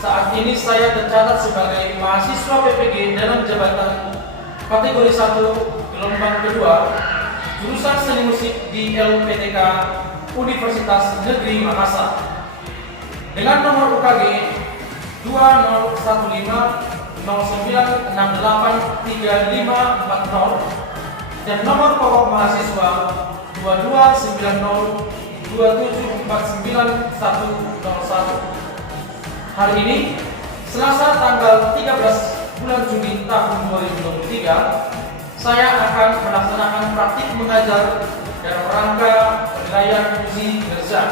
Saat ini saya tercatat sebagai mahasiswa PPG dalam jabatan kategori 1 gelombang kedua jurusan seni musik di LPTK Universitas Negeri Makassar dengan nomor UKG 201509683540 dan nomor pokok mahasiswa 229027491101. Hari ini, Selasa tanggal 13 bulan Juni tahun 2023, saya akan melaksanakan praktik mengajar dalam rangka penilaian uji kerja.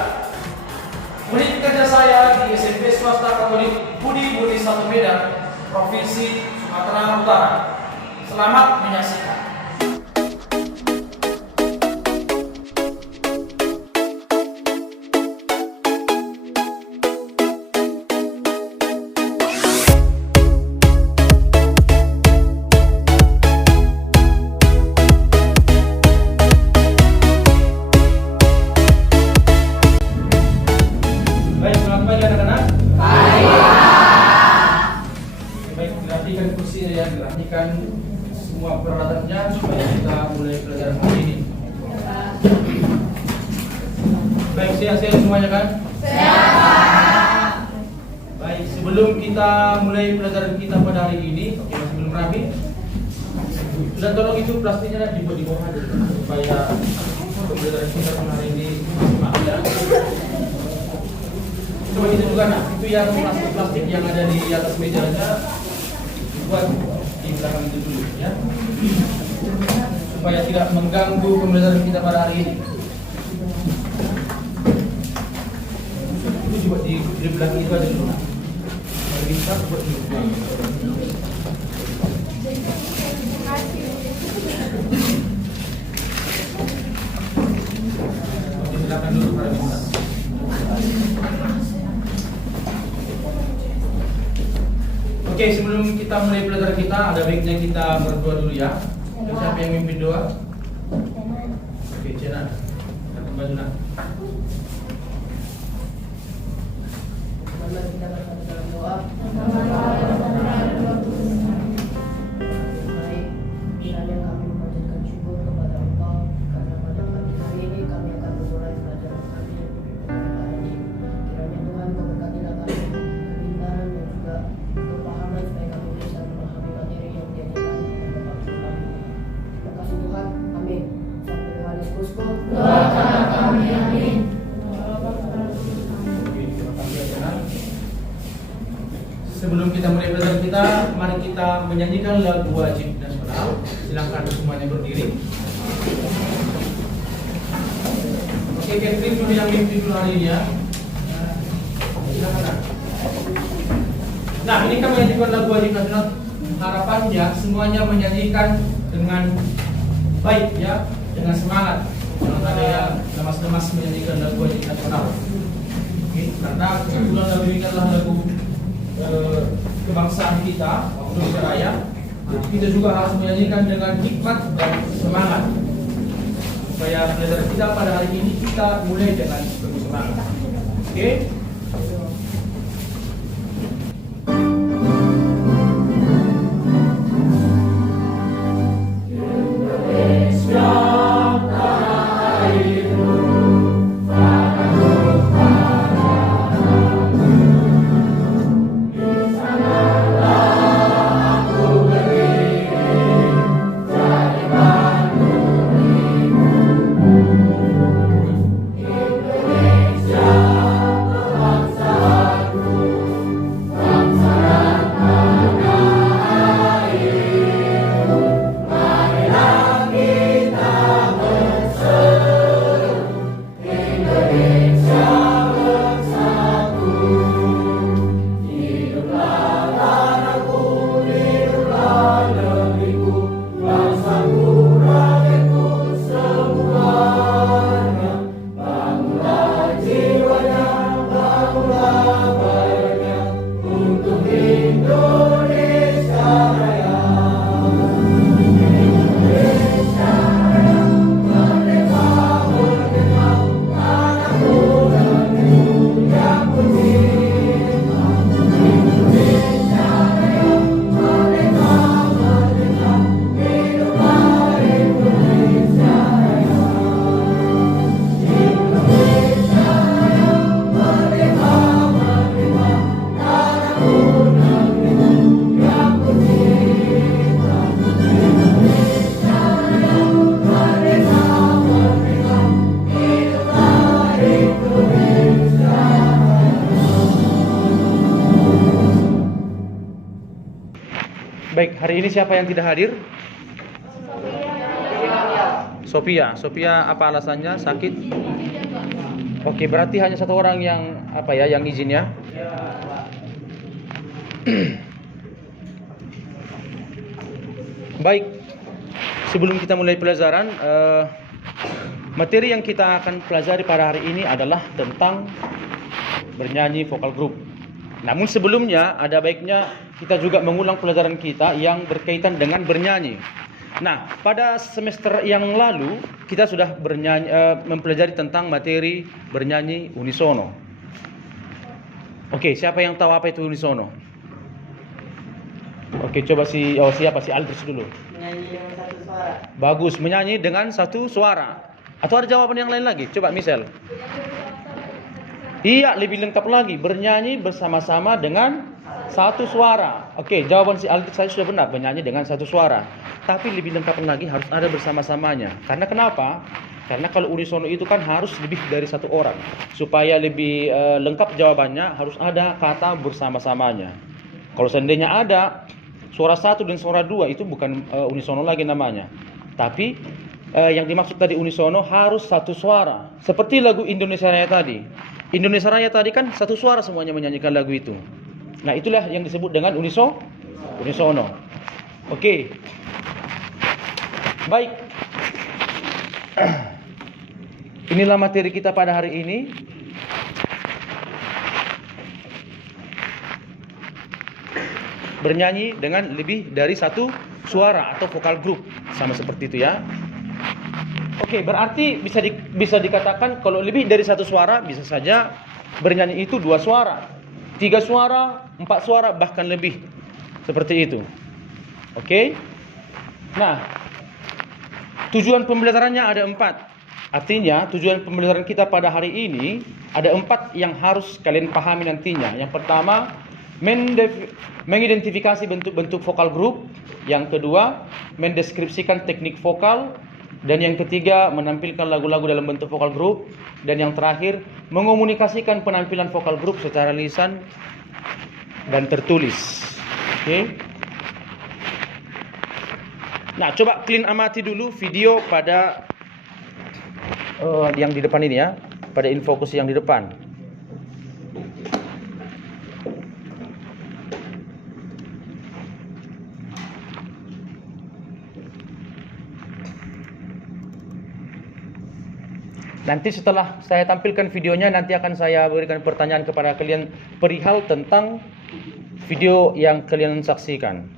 Unit kerja saya di SMP Swasta Katolik Budi Budi 1 Medan, Provinsi Sumatera Utara. Selamat menyaksikan. Perhatikan semua peralatannya supaya kita mulai pelajaran hari ini. Baik, sehat-sehat semuanya kan? Sehat. Baik, sebelum kita mulai pelajaran kita pada hari ini, oke, masih belum rapi. Sudah tolong itu plastiknya dibuat di bawah aja supaya pelajaran kita pada hari ini maksimal ya. Coba kita juga nah, itu yang plastik-plastik yang ada di atas mejanya buat di belakang itu dulu ya, supaya tidak mengganggu pembelajaran kita pada hari ini. Itu coba di belakang itu aja dulu. Kalau bisa buat di belakang. Silakan dulu para bisa. Oke, sebelum kita mulai pelajaran kita, ada baiknya kita berdoa dulu ya. Siapa yang mimpin doa? Oke, Cina. Kita kembali nak. Mari kita bersama dalam doa. Baik, kiranya kami mengucapkan syukur kepada Engkau karena pada pagi hari ini kami akan memulai pelajaran kami hari ini. Kiranya Tuhan memberkatilah kami kepintaran dan juga kepahaman supaya kami bisa memahami materi yang diajarkan oleh Bapak kami. Terima kasih Tuhan. Amin. Sampai dengan Yesus Kristus. Doakan kami, amin. Sebelum kita mulai pelajaran kita, mari kita menyanyikan lagu wajib nasional. Silakan semuanya berdiri. Oke, Catherine dulu yang mimpin dulu hari ini ya. Silakan. Nah, ini kami menyanyikan lagu wajib nasional. Harapannya semuanya menyanyikan dengan baik ya, dengan semangat. Jangan ada yang lemas-lemas menyanyikan lagu wajib nasional. Oke, karena kebetulan lagu ini adalah lagu kebangsaan kita, Indonesia Raya. Kita juga harus menyanyikan dengan hikmat dan semangat supaya pelajaran kita pada hari ini kita mulai dengan penuh semangat. Oke? Baik, hari ini siapa yang tidak hadir? Sophia. Sophia apa alasannya? Sakit? Oke, berarti hanya satu orang yang yang izin ya. Baik. Sebelum kita mulai pelajaran, materi yang kita akan pelajari pada hari ini adalah tentang bernyanyi vokal group. Namun sebelumnya ada baiknya kita juga mengulang pelajaran kita yang berkaitan dengan bernyanyi. Nah, pada semester yang lalu kita sudah mempelajari tentang materi bernyanyi unisono. Oke, siapa yang tahu apa itu unisono? Oke, coba siapa si Aldris dulu. Menyanyi dengan satu suara. Bagus, menyanyi dengan satu suara. Atau ada jawaban yang lain lagi? Coba Michelle. Iya, lebih lengkap lagi. Bernyanyi bersama-sama dengan satu suara. Oke, jawaban si Aldris saya sudah benar. Bernyanyi dengan satu suara. Tapi lebih lengkap lagi harus ada bersama-samanya. Karena kenapa? Karena kalau unisono itu kan harus lebih dari satu orang. Supaya lebih lengkap jawabannya harus ada kata bersama-samanya. Kalau seandainya ada suara satu dan suara dua itu bukan unisono lagi namanya. Tapi yang dimaksud tadi unisono harus satu suara. Seperti lagu Indonesia Raya tadi. Indonesia Raya tadi kan satu suara semuanya menyanyikan lagu itu. Nah, itulah yang disebut dengan unisono. Oke. Baik. Inilah materi kita pada hari ini. Bernyanyi dengan lebih dari satu suara atau vokal group, sama seperti itu ya. Oke, berarti bisa dikatakan kalau lebih dari satu suara bisa saja bernyanyi itu 2 suara, 3 suara, 4 suara, bahkan lebih. Seperti itu. Oke. Nah, tujuan pembelajarannya ada 4. Artinya tujuan pembelajaran kita pada hari ini ada 4 yang harus kalian pahami nantinya. Yang pertama, mengidentifikasi bentuk-bentuk vokal group. Yang kedua, mendeskripsikan teknik vokal. Dan yang ketiga, menampilkan lagu-lagu dalam bentuk vokal group. Dan yang terakhir, mengomunikasikan penampilan vokal group secara lisan dan tertulis. Oke. Nah, coba kalian amati dulu video pada yang di depan ini ya, pada infokus yang di depan. Nanti setelah saya tampilkan videonya, nanti akan saya berikan pertanyaan kepada kalian perihal tentang video yang kalian saksikan.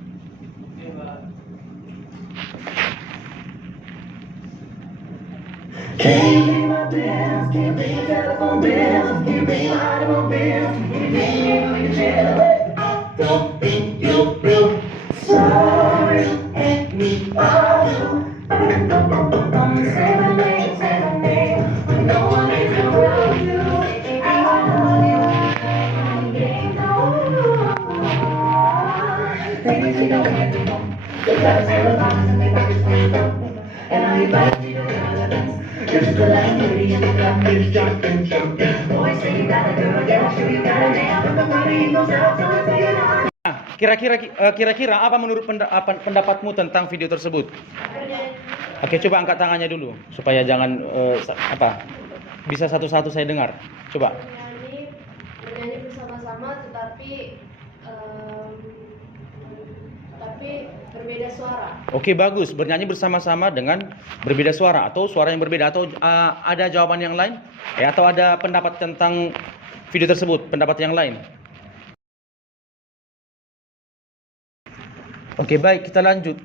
Kira-kira apa menurut pendapatmu tentang video tersebut? Oke, coba angkat tangannya dulu supaya jangan bisa satu-satu saya dengar. Coba. Bernyanyi bersama-sama tetapi berbeda suara. Oke, bagus. Bernyanyi bersama-sama dengan berbeda suara atau suara yang berbeda, atau ada jawaban yang lain? Atau ada pendapat tentang video tersebut, pendapat yang lain? Oke, baik, kita lanjut.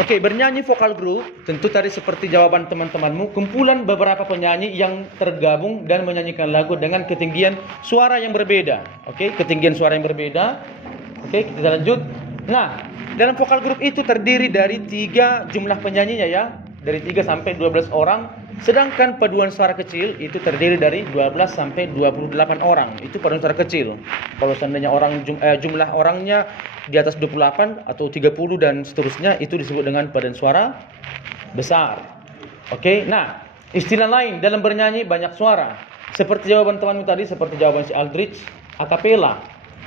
Oke, bernyanyi vokal group tentu tadi seperti jawaban teman-temanmu, kumpulan beberapa penyanyi yang tergabung dan menyanyikan lagu dengan ketinggian suara yang berbeda. Oke, ketinggian suara yang berbeda. Oke, kita lanjut. Nah, dalam vokal group itu terdiri dari 3 jumlah penyanyinya ya, dari 3 sampai 12 orang. Sedangkan paduan suara kecil itu terdiri dari 12 sampai 28 orang. Itu paduan suara kecil. Kalau seandainya jumlah orangnya di atas 28 atau 30 dan seterusnya, itu disebut dengan paduan suara besar. Oke, nah istilah lain dalam bernyanyi banyak suara. Seperti jawaban temanmu tadi, seperti jawaban si Aldrich, akapela.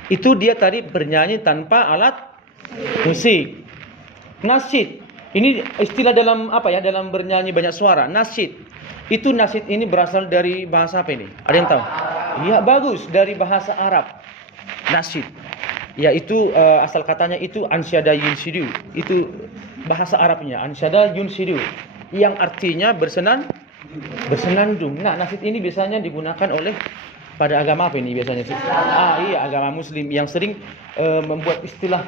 Itu dia tadi bernyanyi tanpa alat musik. Nasyid, ini istilah dalam apa ya? Dalam bernyanyi banyak suara. Nasyid. Itu nasyid ini berasal dari bahasa apa ini? Ada yang tahu? Iya, bagus, dari bahasa Arab. Nasyid. Yaitu asal katanya itu ansyada yunshidu. Itu bahasa Arabnya, ansyada yunshidu, yang artinya bersenandung. Nah, nasyid ini biasanya digunakan oleh pada agama apa ini biasanya sih? Iya, agama Muslim yang sering membuat istilah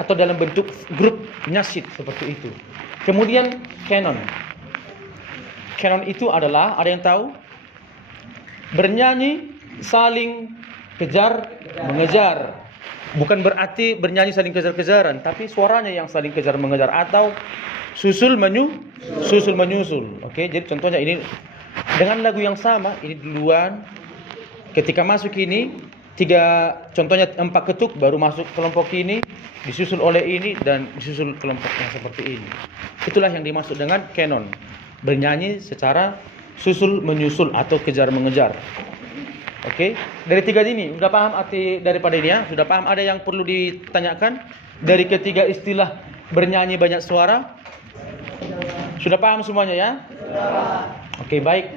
atau dalam bentuk grup nasyid seperti itu. Kemudian canon. Canon itu adalah, ada yang tahu? Bernyanyi saling kejar mengejar. Bukan berarti bernyanyi saling kejar-kejaran, tapi suaranya yang saling kejar mengejar atau susul menyusul. Oke, jadi contohnya ini dengan lagu yang sama, ini duluan. Ketika masuk ini, contohnya 4 ketuk baru masuk kelompok ini, disusul oleh ini dan disusul kelompok yang seperti ini. Itulah yang dimaksud dengan canon. Bernyanyi secara susul menyusul atau kejar mengejar. Oke, dari 3 ini sudah paham arti daripada ini ya? Sudah paham? Ada yang perlu ditanyakan dari ketiga istilah bernyanyi banyak suara? Sudah paham semuanya ya? Oke, baik.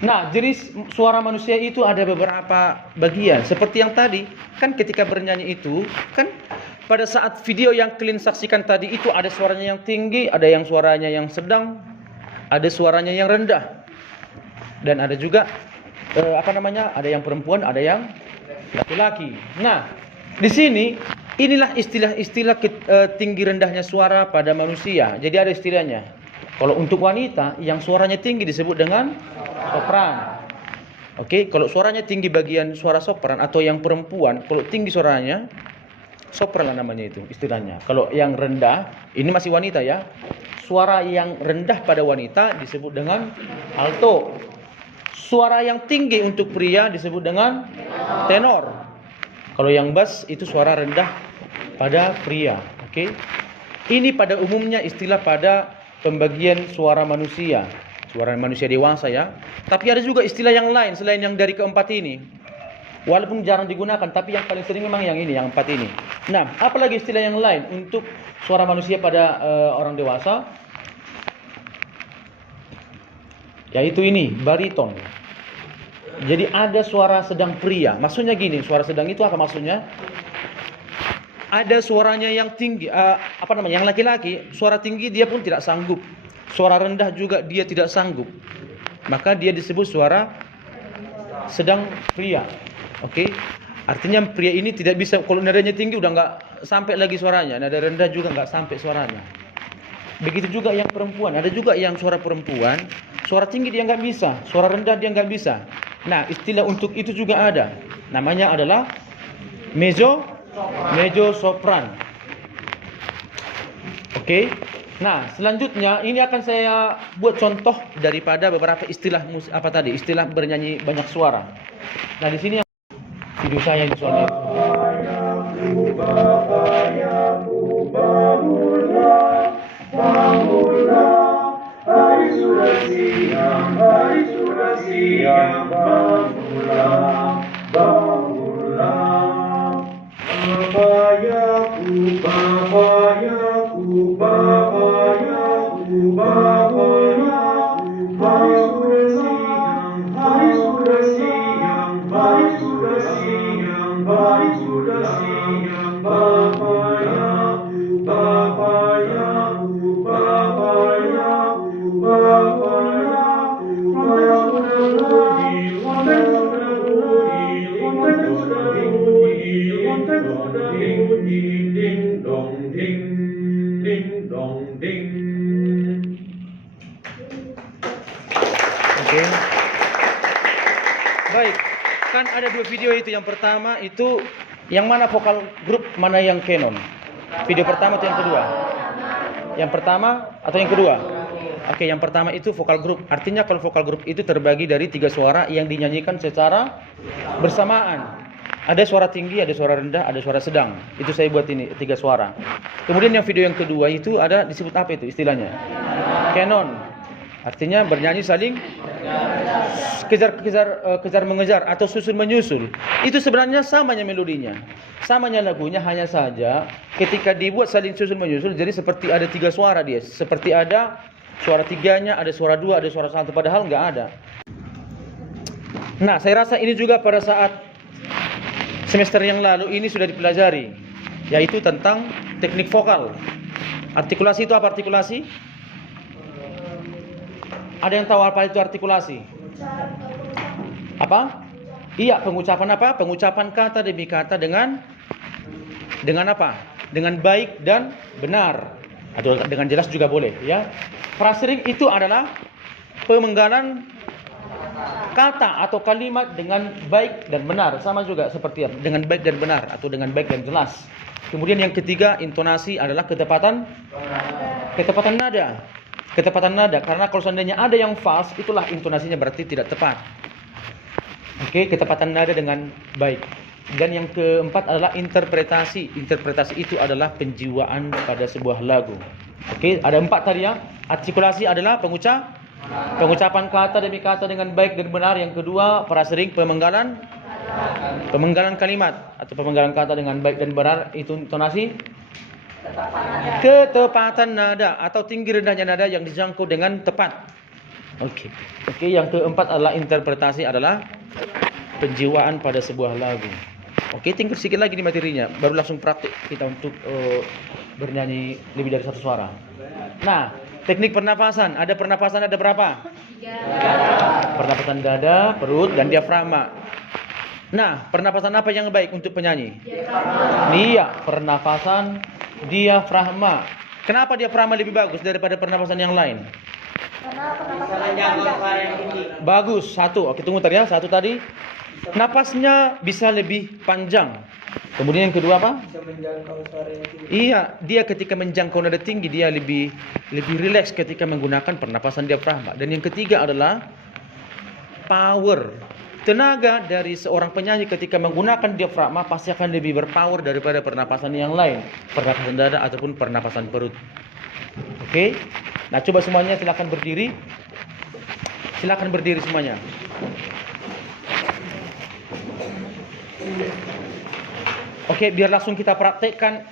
Nah, jenis suara manusia itu ada beberapa bagian. Seperti yang tadi, kan ketika bernyanyi itu, kan pada saat video yang kalian saksikan tadi itu ada suaranya yang tinggi, ada yang suaranya yang sedang, ada suaranya yang rendah. Dan ada juga ada yang perempuan, ada yang laki-laki. Nah, di sini inilah istilah-istilah tinggi rendahnya suara pada manusia. Jadi ada istilahnya. Kalau untuk wanita yang suaranya tinggi disebut dengan sopran. Oke, kalau suaranya tinggi bagian suara sopran atau yang perempuan, kalau tinggi suaranya sopran lah namanya itu istilahnya. Kalau yang rendah, ini masih wanita ya. Suara yang rendah pada wanita disebut dengan alto. Suara yang tinggi untuk pria disebut dengan tenor. Kalau yang bass itu suara rendah pada pria. Oke. Ini pada umumnya istilah pada pembagian suara manusia. Suara manusia dewasa ya. Tapi ada juga istilah yang lain selain yang dari keempat ini. Walaupun jarang digunakan, tapi yang paling sering memang yang ini, yang 4 ini. Nah, apalagi istilah yang lain untuk suara manusia pada orang dewasa? Yaitu ini, bariton. Jadi ada suara sedang pria. Maksudnya gini, suara sedang itu apa maksudnya? Ada suaranya yang tinggi, yang laki-laki, suara tinggi dia pun tidak sanggup. Suara rendah juga dia tidak sanggup. Maka dia disebut suara sedang pria. Oke. Artinya pria ini tidak bisa, kalau nadanya tinggi udah nggak sampai lagi suaranya, nada rendah juga nggak sampai suaranya. Begitu juga yang perempuan, ada juga yang suara perempuan, suara tinggi dia nggak bisa, suara rendah dia nggak bisa. Nah, istilah untuk itu juga ada. Namanya adalah mezzo sopran. Oke. Nah, selanjutnya ini akan saya buat contoh daripada beberapa istilah istilah bernyanyi banyak suara. Nah, di sini video saya ini soalnya. Bangunlah, hari sudah siang, bangunlah, bangunlah. Bapayaku, bapayaku, bapayaku, bapayaku. Hari sudah siang, hari sudah siang, hari sudah siang, bapayaku, bapayaku, bapayaku, bapayaku. Lonteng sudah bunyi, lonteng sudah bunyi, lonteng sudah bunyi, ding dong ding, ding dong ding. Oke. Baik, kan ada 2 video itu. Yang pertama itu yang mana vokal grup, mana yang canon? Video pertama atau yang kedua? Yang pertama atau yang kedua? Oke, yang pertama itu vokal grup. Artinya kalau vokal grup itu terbagi dari 3 suara yang dinyanyikan secara bersamaan. Ada suara tinggi, ada suara rendah, ada suara sedang. Itu saya buat ini 3 suara. Kemudian yang video yang kedua itu ada disebut apa itu istilahnya? Canon. Artinya bernyanyi saling kejar mengejar atau susul menyusul. Itu sebenarnya samanya melodinya, samanya lagunya, hanya saja ketika dibuat saling susul menyusul, jadi seperti ada 3 suara dia, seperti ada suara 3-nya, ada suara 2, ada suara 1, padahal nggak ada. Nah, saya rasa ini juga pada saat semester yang lalu ini sudah dipelajari, yaitu tentang teknik vokal. Artikulasi itu apa artikulasi? Ada yang tahu apa itu artikulasi? Apa? Iya, pengucapan apa? Pengucapan kata demi kata dengan apa? Dengan baik dan benar. Atau dengan jelas juga boleh, ya. Frasering itu adalah pemenggalan kata atau kalimat dengan baik dan benar, sama juga seperti dengan baik dan benar atau dengan baik dan jelas. Kemudian yang ketiga, intonasi adalah ketepatan nada. Ketepatan nada, karena kalau seandainya ada yang false, itulah intonasinya berarti tidak tepat. Oke, ketepatan nada dengan baik. Dan yang keempat adalah interpretasi. Interpretasi itu adalah penjiwaan pada sebuah lagu. Oke, ada 4 tadi ya. Artikulasi adalah pengucapan kata demi kata dengan baik dan benar. Yang kedua, frasering, pemenggalan kalimat atau pemenggalan kata dengan baik dan benar. Itu intonasi. Ketepatan nada atau tinggi rendahnya nada yang dijangkau dengan tepat. Oke, yang keempat adalah interpretasi, adalah penjiwaan pada sebuah lagu. Oke, tinggal sedikit lagi di materinya, baru langsung praktik kita untuk bernyanyi lebih dari 1 suara. Nah, teknik pernapasan. Ada pernapasan ada berapa? 3. Pernapasan dada, perut, dan diafragma. Nah, pernapasan apa yang baik untuk penyanyi? Iya, pernapasan diafragma. Kenapa diafragma lebih bagus daripada pernapasan yang lain? Karena pernapasan Bagus. 1. Oke, tunggu tadi ya. 1 tadi. Napasnya bisa lebih panjang. Kemudian yang kedua apa? Bisa menjangkau suara yang tinggi. Iya, dia ketika menjangkau nada tinggi dia lebih rileks ketika menggunakan pernapasan diafragma. Dan yang ketiga adalah power. Tenaga dari seorang penyanyi ketika menggunakan diafragma pasti akan lebih berpower daripada pernapasan yang lain, pernapasan dada ataupun pernapasan perut. Oke. Nah, coba semuanya silakan berdiri. Silakan berdiri semuanya. Oke, biar langsung kita praktekkan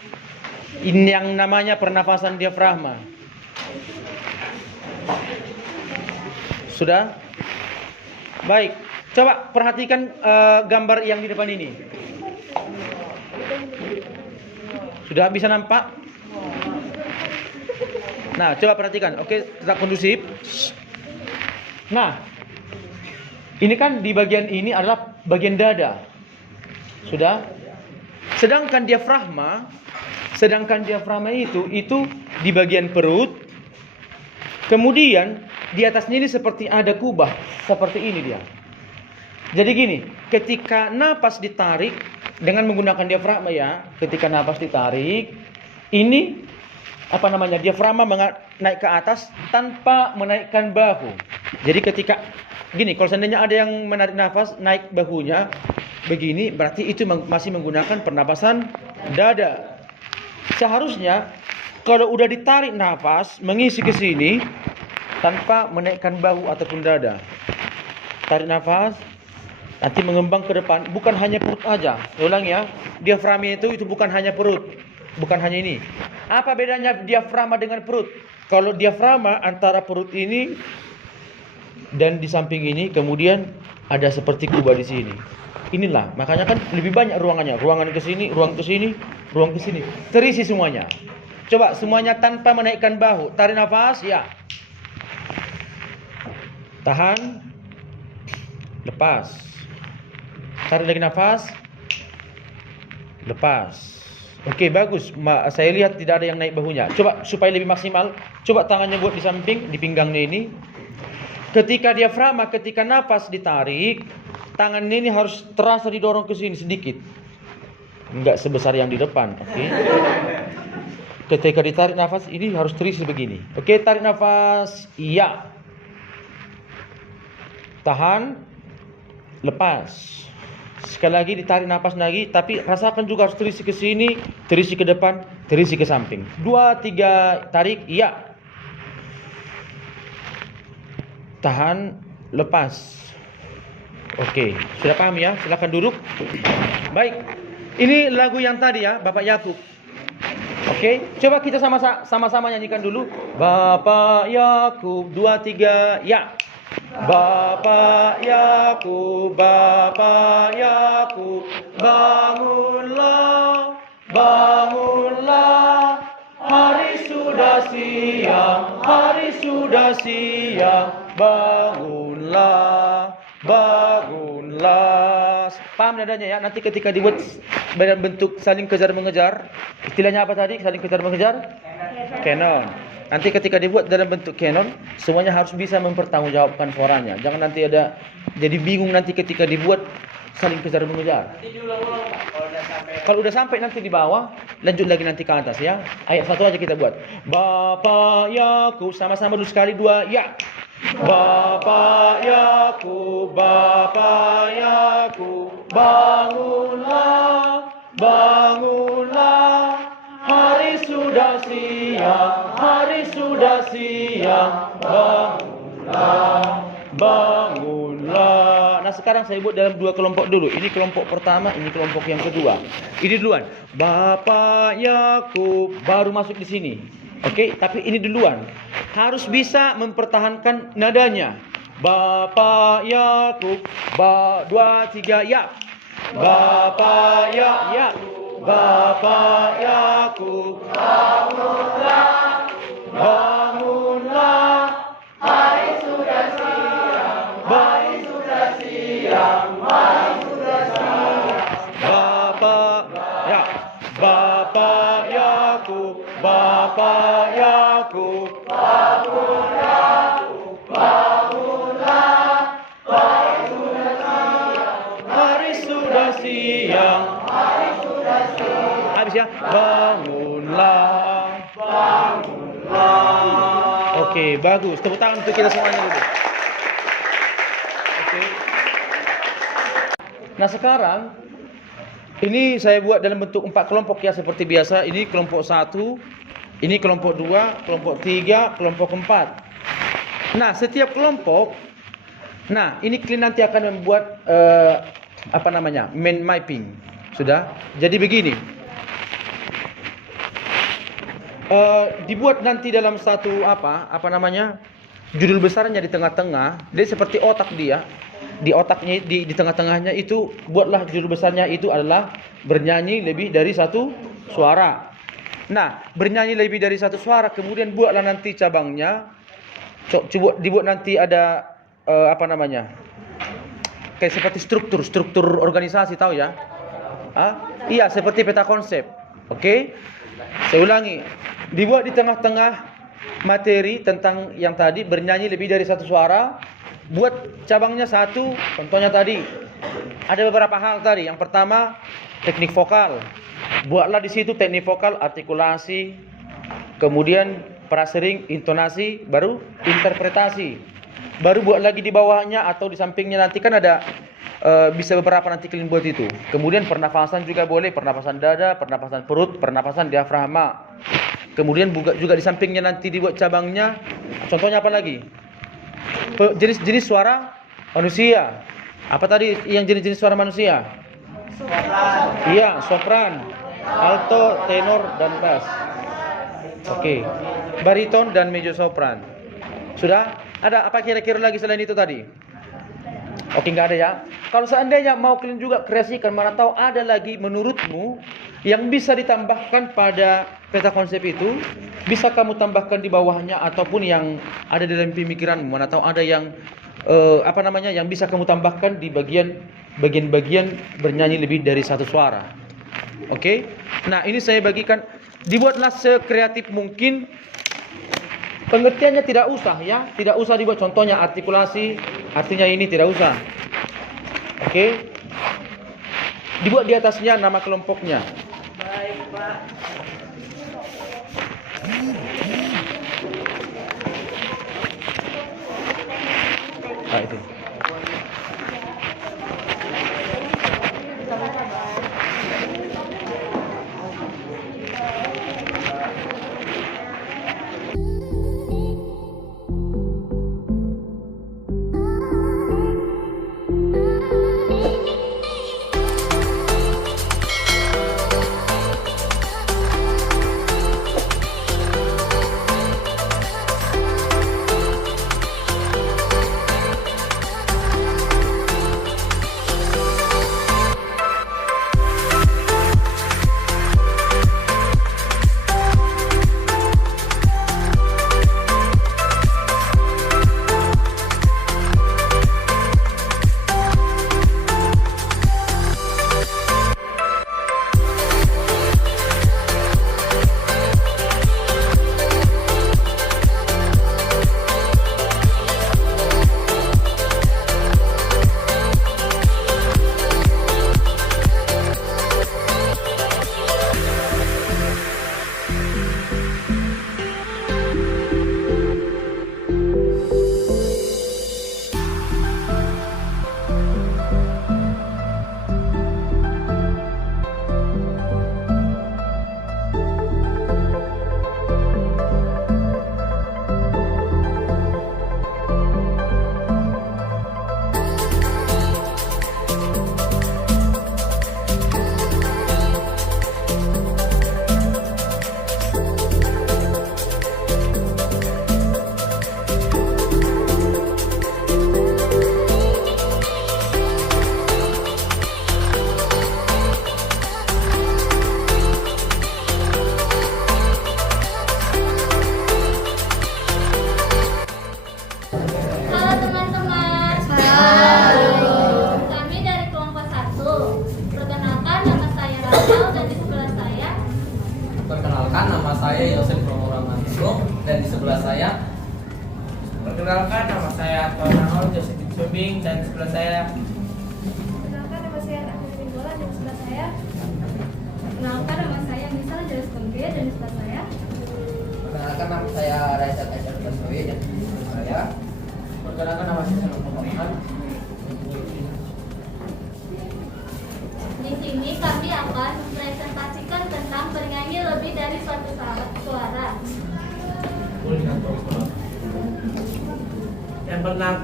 ini yang namanya pernapasan diafragma. Sudah? Baik. Coba perhatikan gambar yang di depan ini. Sudah bisa nampak? Nah, coba perhatikan. Oke, tetap kondusif. Nah, ini kan di bagian ini adalah bagian dada. Sudah? Sedangkan diafragma itu di bagian perut. Kemudian di atasnya ini seperti ada kubah, seperti ini dia. Jadi gini, ketika napas ditarik dengan menggunakan diafragma ya, ketika napas ditarik, ini diafragma naik ke atas tanpa menaikkan bahu. Jadi ketika gini, kalau seandainya ada yang menarik nafas naik bahunya begini, berarti itu masih menggunakan pernapasan dada. Seharusnya kalau udah ditarik nafas mengisi ke sini tanpa menaikkan bahu ataupun dada. Tarik nafas, nanti mengembang ke depan, bukan hanya perut aja. Saya ulang ya, diafragma itu bukan hanya perut, bukan hanya ini. Apa bedanya diafragma dengan perut? Kalau diafragma antara perut ini dan di samping ini, kemudian ada seperti kubah di sini. Inilah, makanya kan lebih banyak ruangannya. Ruangan ke sini, ruang ke sini, ruang ke sini. Terisi semuanya. Coba semuanya tanpa menaikkan bahu. Tarik nafas, ya. Tahan. Lepas. Tarik lagi nafas. Lepas. Oke, bagus. Saya lihat tidak ada yang naik bahunya. Coba supaya lebih maksimal, coba tangannya buat di samping, di pinggangnya ini. Ketika diafragma, ketika nafas ditarik, tangan ini harus terasa didorong ke sini sedikit. Enggak sebesar yang di depan, oke? Ketika ditarik nafas ini harus terisi begini. Oke, tarik nafas. Iya. Tahan. Lepas. Sekali lagi ditarik nafas lagi, tapi rasakan juga harus terisi ke sini, terisi ke depan, terisi ke samping. 2, 3, tarik, iya. tahan, lepas. Oke, sudah paham ya? Silakan duduk. Baik. Ini lagu yang tadi ya, Bapak Yakub. Oke, coba kita sama-sama nyanyikan dulu. Bapak Yakub 2 3 ya. Bapak Yakub, Bapak Yakub, bangunlah, bangunlah. Hari sudah siang, hari sudah siang. Bangunlah, bangunlah. Paham nadanya ya? Nanti ketika dibuat dalam bentuk saling kejar mengejar, istilahnya apa tadi? Saling kejar mengejar? Canon. Nanti ketika dibuat dalam bentuk canon, semuanya harus bisa mempertanggungjawabkan suaranya. Jangan nanti ada jadi bingung nanti ketika dibuat saling kejar mengejar. Kalau udah sampai nanti di bawah, lanjut lagi nanti ke atas ya. Ayat 1 aja kita buat. Bapak Yakub, sama-sama dulu sekali 2 ya. Bapak Yakub, Bapak Yakub, bangunlah, bangunlah. Hari sudah siang, hari sudah siang. Bangunlah, bangunlah. Nah sekarang saya buat dalam 2 kelompok dulu. Ini kelompok pertama, ini kelompok yang kedua. Ini duluan. Bapak Yakub baru masuk di sini. Oke, tapi ini duluan. Harus bisa mempertahankan nadanya. Bapak Yakub, 2 3 ya. Bapak ya. Bapak Yakub, bangunlah, bangunlah. Hari sudah siang, hari sudah siang, hari sudah siang. Bapak ya, Bapak Yakub, Bapak Yakub, bangunlah, bangunlah. Hari sudah siang, hari sudah siang, hari sudah siang. Habis ya, bangunlah, bangunlah. Oke, bagus. Tepuk tangan untuk kita semuanya dulu. Oke. Nah sekarang ini saya buat dalam bentuk 4 kelompok ya seperti biasa. Ini kelompok 1, ini kelompok 2, kelompok 3, kelompok 4. Nah setiap kelompok, nah ini kalian nanti akan membuat mind mapping. Sudah. Jadi begini. Dibuat nanti dalam satu judul besarnya di tengah-tengah. Dia seperti otak dia. Di otaknya di tengah-tengahnya itu buatlah judul besarnya itu adalah bernyanyi lebih dari 1 suara. Nah, bernyanyi lebih dari 1 suara, kemudian buatlah nanti cabangnya. Coba dibuat nanti ada kayak seperti struktur organisasi, tahu ya? Iya, seperti peta konsep. Oke? Saya ulangi. Dibuat di tengah-tengah materi tentang yang tadi bernyanyi lebih dari 1 suara. Buat cabangnya 1, contohnya tadi ada beberapa hal tadi. Yang pertama, teknik vokal. Buatlah di situ teknik vokal, artikulasi, kemudian prasering, intonasi, baru interpretasi. Baru buat lagi di bawahnya atau di sampingnya nanti kan ada bisa beberapa nanti kalian buat itu. Kemudian pernafasan juga boleh, pernafasan dada, pernafasan perut, pernafasan diafragma. Kemudian juga di sampingnya nanti dibuat cabangnya. Contohnya apa lagi? Jenis-jenis suara manusia. Apa tadi yang jenis-jenis suara manusia? Sopran. Iya, sopran, alto, tenor, dan bass. Oke. Bariton dan mezzo sopran. Sudah? Ada apa kira-kira lagi selain itu tadi? Oke, nggak ada ya. Kalau seandainya mau kalian juga kreasikan, mana tahu ada lagi menurutmu yang bisa ditambahkan pada peta konsep itu, bisa kamu tambahkan di bawahnya ataupun yang ada dalam pemikiranmu. Mana tahu ada yang yang bisa kamu tambahkan di bagian-bagian bernyanyi lebih dari 1 suara. Oke? Nah, ini saya bagikan, dibuatlah sekreatif mungkin. Pengertiannya tidak usah ya, tidak usah dibuat contohnya artikulasi, artinya ini tidak usah. Oke? Dibuat di atasnya nama kelompoknya. Baik, Pak. Itu. Dan di sebelah saya, Perkenalkan, nama saya Tonal Joseph Subing, dan sebelah saya Perkenalkan, nama saya Rahma Minggola, dan sebelah saya. Perkenalkan, nama saya Misal Jelas Kongke, dan sebelah saya. Perkenalkan, nama saya Raisa Kaisar Basowi, dan sebelah saya. perkenalkan nama saya Sanul Pemakan. Di sini kami akan mempresentasikan tentang bernyanyi lebih dari suatu suara.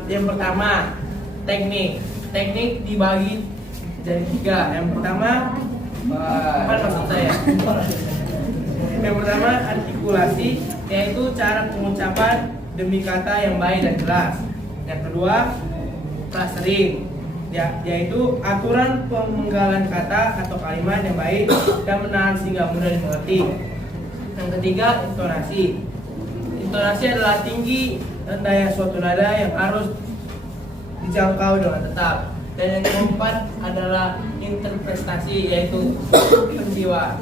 Yang pertama, teknik. Teknik dibagi jadi 3. Yang pertama, apa maksud saya? Yang pertama, artikulasi, yaitu cara pengucapan demi kata yang baik dan jelas. Yang kedua, clustering, yaitu aturan pemenggalan kata atau kalimat yang baik dan menahan sehingga mudah dimengerti. Yang ketiga, intonasi. Intonasi adalah tinggi rendahnya suatu nada yang harus dijangkau dengan tetap. Dan yang keempat adalah interpretasi, yaitu penjiwaan.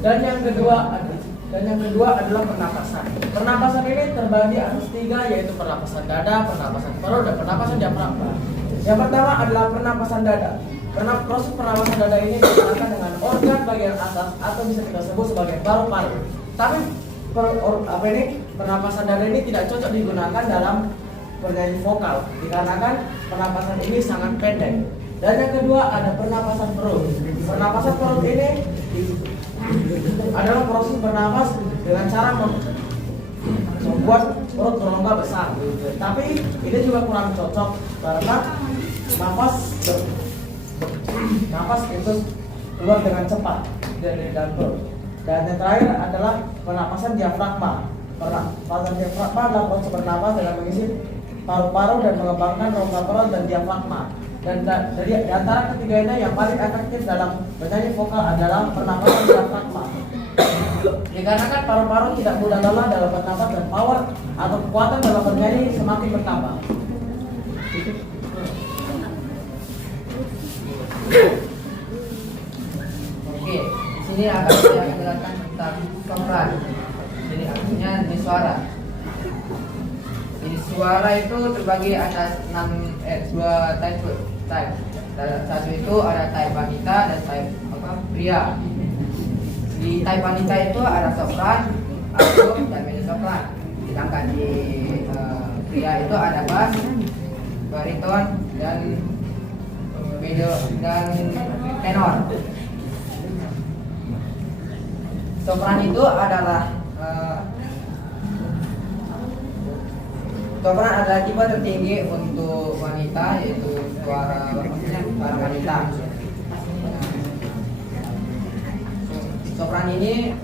Dan yang kedua adalah pernapasan. Pernapasan ini terbagi atas 3, yaitu pernapasan dada, pernapasan perut, dan pernapasan diafragma. Yang pertama adalah pernapasan dada. Proses pernapasan dada ini digunakan dengan organ bagian atas atau bisa kita sebut sebagai paru-paru. Tapi pernapasan dada ini tidak cocok digunakan dalam bernyanyi vokal dikarenakan pernapasan ini sangat pendek. Dan yang kedua ada pernapasan perut. Pernapasan perut ini adalah proses bernapas dengan cara membuat perut berongga besar. Tapi ini juga kurang cocok karena nafas itu keluar dengan cepat dari dalam perut. Dan yang terakhir adalah pernapasan diafragma. Pernapasan diafragma adalah proses bernapas dengan mengisi paru-paru dan mengembangkan rongga perut dan diafragma. Dan dari antara ketiga ini yang paling efektif dalam bernyanyi vokal adalah pernapasan diafragma. Dikarenakan paru-paru tidak mudah lelah dalam bernapas dan power atau kekuatan dalam bernyanyi semakin bertambah. Oke, di sini akan saya menjelaskan tentang sopran. Jadi artinya di suara. Jadi suara itu terbagi atas 2 type. Satu itu ada type wanita dan type pria. Di type wanita itu ada sopran, alto, dan mezzo-sopran. Sedangkan di pria itu ada bass, bariton, dan tenor. Sopran itu adalah sopran adalah tipe tertinggi untuk wanita, yaitu suara wanita. Sopran ini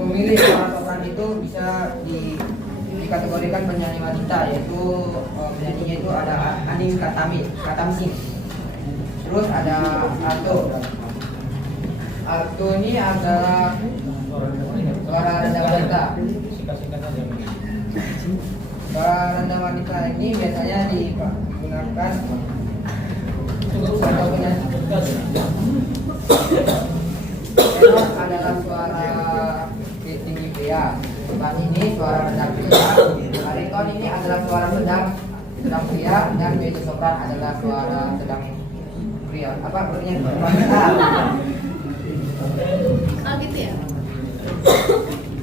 memilih suara sopran itu bisa dikategorikan penyanyi wanita, yaitu penyanyinya itu ada Aning Katamsing. Terus ada alto. Alto ini adalah suara rendah wanita. Suara rendah wanita ini biasanya digunakan untuk penyanyi. Tenor adalah suara tinggi pria. Bass ini suara rendah pria. Bariton ini adalah suara sedang pria, dan mezzo-sopran adalah suara sedang pria. Apa artinya? Oh gitu ya.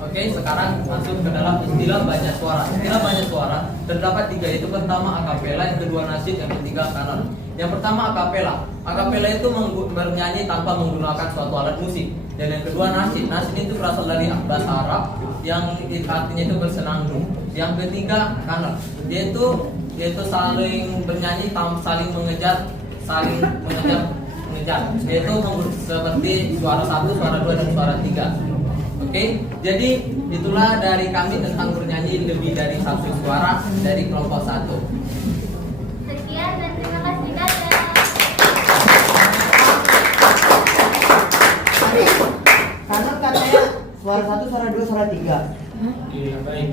Oke, sekarang masuk ke dalam istilah banyak suara. Istilah banyak suara terdapat 3, yaitu pertama akapela, yang kedua nasyid, yang ketiga kanon. Yang pertama akapela. Akapela itu bernyanyi tanpa menggunakan suatu alat musik. Dan yang kedua nasyid. Nasyid itu berasal dari bahasa Arab yang artinya itu bersenandung. Yang ketiga kanon. Yaitu saling bernyanyi, saling mengejar. Yaitu seperti suara 1, suara 2, dan suara 3. Oke, jadi itulah dari kami tentang bernyanyi lebih dari 1 suara dari kelompok 1. Sekian dan terima kasih. Dadah. Kanan katanya suara 1, suara 2, suara 3. Iya, baik.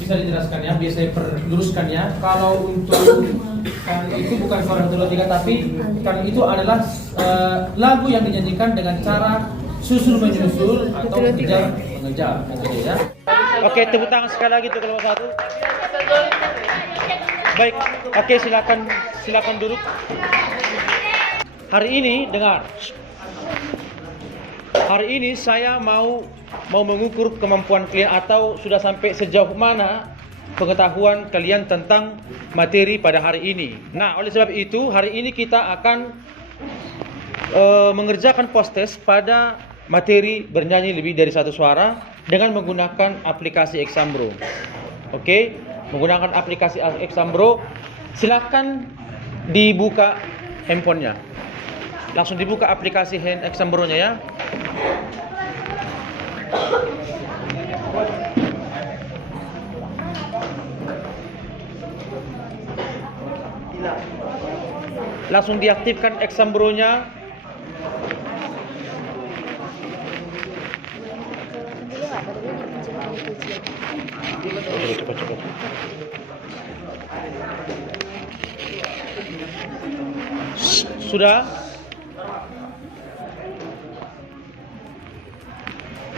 Bisa dijelaskan ya, biar saya perluruskan ya. Kalau untuk karena itu bukan suara 1, 2, 3, tapi karena itu adalah lagu yang dinyanyikan dengan cara susul menyusul atau kejar mengejar. Gitu ya. Oke, tepuk tangan sekali lagi untuk kelompok 1. Baik, oke, silakan duduk. Hari ini dengar. Hari ini saya mau mengukur kemampuan kalian atau sudah sampai sejauh mana pengetahuan kalian tentang materi pada hari ini. Nah, oleh sebab itu hari ini kita akan mengerjakan post-test pada materi bernyanyi lebih dari satu suara dengan menggunakan aplikasi Exambro. Oke, menggunakan aplikasi Exambro. Silakan dibuka handphonenya. Langsung dibuka aplikasi Exambro-nya ya. Langsung diaktifkan Exambro-nya. Cepat. Sudah?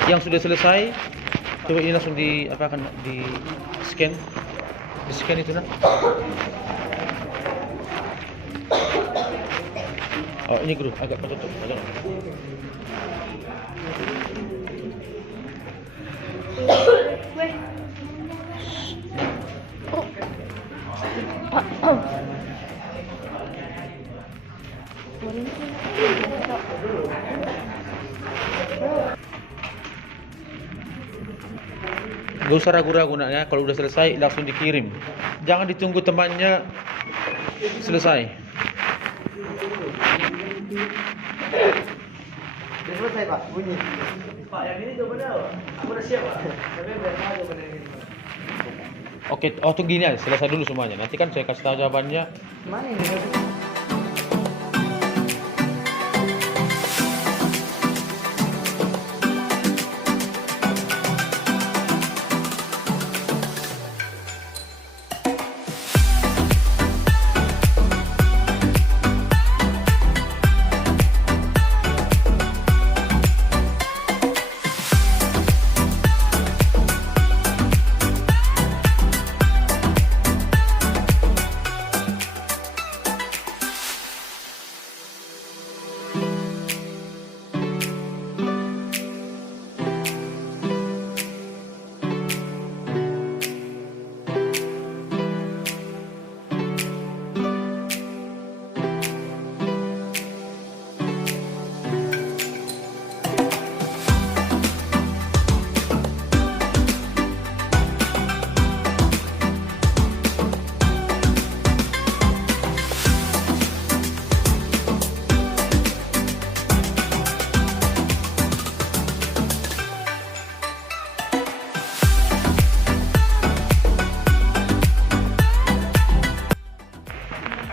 Yang sudah selesai, coba ini langsung di scan itu nah. Oh ini guru agak tertutup agak. Gak usah ragu-ragu nak ya, kalau udah selesai langsung dikirim. Jangan ditunggu temannya selesai. Sudah selesai Pak, bunyi. Pak, yang ini jawabannya apa? Aku udah siap Pak. Tapi biar tahu jawabannya ini. Oke, tuh gini aja, selesai dulu semuanya. Nanti kan saya kasih tahu jawabannya. Mana ini?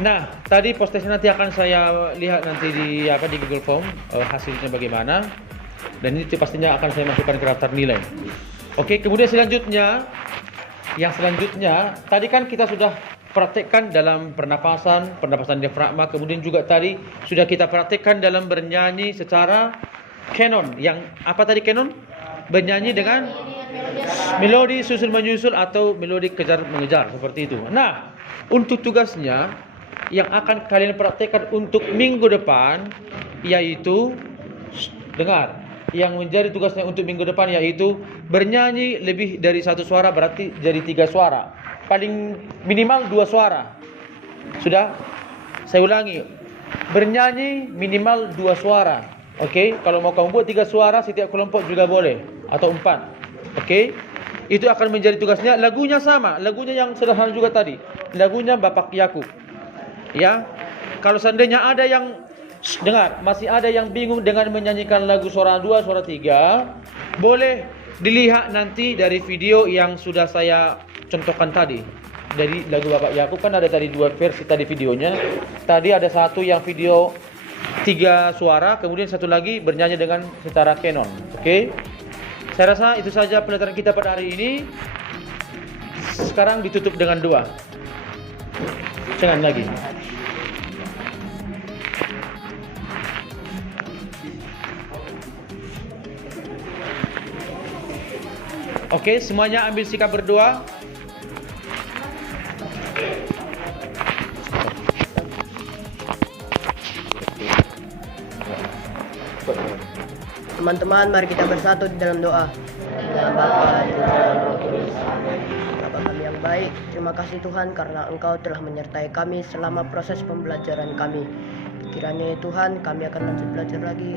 Nah, tadi post-testnya nanti akan saya lihat nanti di Google Form hasilnya bagaimana, dan ini pastinya akan saya masukkan ke daftar nilai. Oke, kemudian selanjutnya, tadi kan kita sudah praktekkan dalam pernapasan diafragma, kemudian juga tadi sudah kita praktekkan dalam bernyanyi secara canon. Yang apa tadi canon? Bernyanyi dengan melodi susul menyusul atau melodi kejar mengejar seperti itu. Nah, untuk tugasnya yang akan kalian praktekkan untuk minggu depan yaitu dengar, yang menjadi tugasnya untuk minggu depan yaitu bernyanyi lebih dari satu suara, berarti jadi 3 suara, paling minimal 2 suara. Sudah? Saya ulangi, bernyanyi minimal 2 suara. Oke, kalau mau kamu buat 3 suara setiap kelompok juga boleh, atau 4. Oke, itu akan menjadi tugasnya. Lagunya sama, lagunya yang sederhana juga tadi, lagunya Bapak Yakub. Ya, kalau seandainya ada yang dengar, masih ada yang bingung dengan menyanyikan lagu suara 2, suara 3, boleh dilihat nanti dari video yang sudah saya contohkan tadi. Dari lagu Bapak Yakub kan ada tadi 2 versi tadi videonya. Tadi ada satu yang video 3 suara, kemudian satu lagi bernyanyi dengan secara canon. Oke. Saya rasa itu saja pelajaran kita pada hari ini. Sekarang ditutup dengan doa. Jangan lagi. Oke, semuanya ambil sikap berdoa. Teman-teman, mari kita bersatu di dalam doa. Dalam Bapa, di dalam Roh Kudus. Bapa kami yang baik, terima kasih Tuhan karena Engkau telah menyertai kami selama proses pembelajaran kami. Kiranya ya Tuhan, kami akan lanjut belajar lagi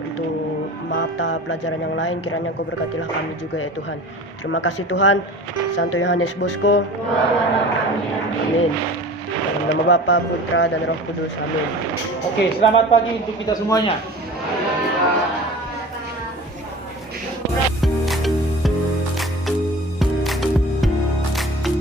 untuk mata pelajaran yang lain. Kiranya Engkau berkatilah kami juga ya Tuhan. Terima kasih Tuhan. Santo Yohanes Bosco. Amin. Dalam nama Bapa, Putra, dan Roh Kudus. Amin. Oke, selamat pagi untuk kita semuanya.